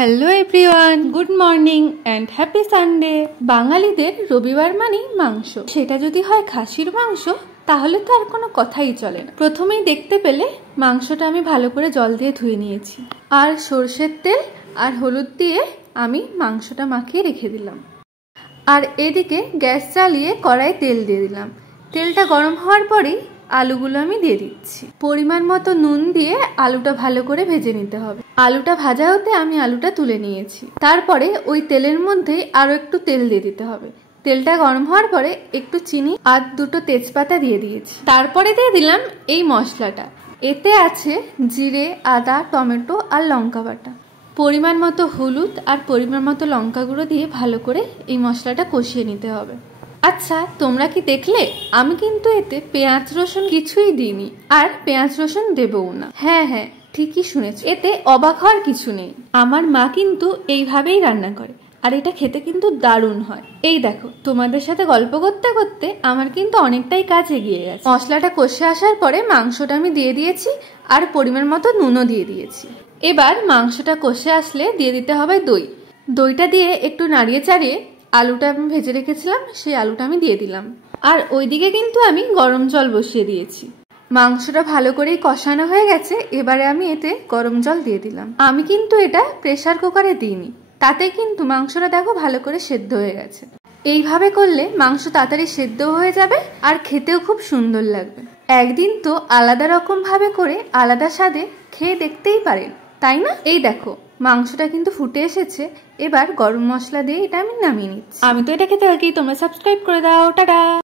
Hello everyone, good morning and happy Sunday. বাঙালিদের রবিবার মানেই মাংস, সেটা যদি হয় খাসির মাংস তাহলে তো আর কোনো কথাই চলে না। প্রথমেই দেখতে পেলে মাংসটা আমি ভালো করে জল দিয়ে ধুয়ে নিয়েছি, আর সর্ষের তেল আর হলুদ দিয়ে আমি মাংসটা মাখিয়ে রেখে দিলাম। আর এদিকে গ্যাস চালিয়ে কড়াই তেল দিয়ে দিলাম। তেলটা গরম হওয়ার পরেই আলুগুলো আমি দিয়ে দিচ্ছি। পরিমাণ মতো নুন দিয়ে আলুটা ভালো করে ভেজে নিতে হবে। আলুটা ভাজা হতে আমি আলুটা তুলে নিয়েছি। তারপরে ওই তেলের মধ্যে আরো একটু তেল দিয়ে দিতে হবে। তেলটা গরম হওয়ার পরে একটু চিনি আর দুটো তেজপাতা দিয়ে দিয়েছি। তারপরে দিয়ে দিলাম এই মশলাটা। এতে আছে জিরে, আদা, টমেটো আর লঙ্কা বাটা, পরিমাণ মতো হলুদ আর পরিমাণ মতো লঙ্কা গুঁড়ো দিয়ে ভালো করে এই মশলাটা কষিয়ে নিতে হবে। আচ্ছা, তোমরা কি দেখলে আমি কিন্তু এতে পেঁয়াজ রসুন কিছুই দিইনি, আর পেঁয়াজ রসুন দেবও না। হ্যাঁ, ঠিকই শুনেছ, এতে অবাক হওয়ার কিছু নেই। আমার মা কিন্তু এইভাবেই রান্না করে, আর এটা খেতে কিন্তু দারুণ হয়। এই দেখো, তোমাদের সাথে গল্প করতে করতে আমার কিন্তু অনেকটাই কাজ এগিয়ে গেছে। মশলাটা কষে আসার পরে মাংসটা আমি দিয়ে দিয়েছি, আর পরিমাণ মতো নুনও দিয়ে দিয়েছি। এবার মাংসটা কষে আসলে দিয়ে দিতে হবে দই। দইটা দিয়ে একটু নাড়িয়ে চাড়িয়ে আলুটা আমি ভেজে রেখেছিলাম, সেই আলুটা আমি দিয়ে দিলাম। আর ওইদিকে কিন্তু আমি গরম জল বসিয়ে দিয়েছি। মাংসটা ভালো করেই কষানো হয়ে গেছে, এবারে আমি এতে গরম জল দিয়ে দিলাম। আমি কিন্তু এটা প্রেসার কুকারে দিইনি, তাতে কিন্তু মাংসটা দেখো ভালো করে সেদ্ধ হয়ে গেছে। এইভাবে করলে মাংস তাড়াতাড়ি সেদ্ধ হয়ে যাবে আর খেতেও খুব সুন্দর লাগবে। একদিন তো আলাদা রকম ভাবে করে আলাদা স্বাদে খেয়ে দেখতেই পারেন, তাই না? এই দেখো, মাংসটা কিন্তু ফুটে এসেছে। এবার গরম মশলা দিয়ে এটা আমি নামিয়ে নিচ্ছি। আমি তো এটা খেতে থাকি, তোমরা সাবস্ক্রাইব করে দাও। টাটা।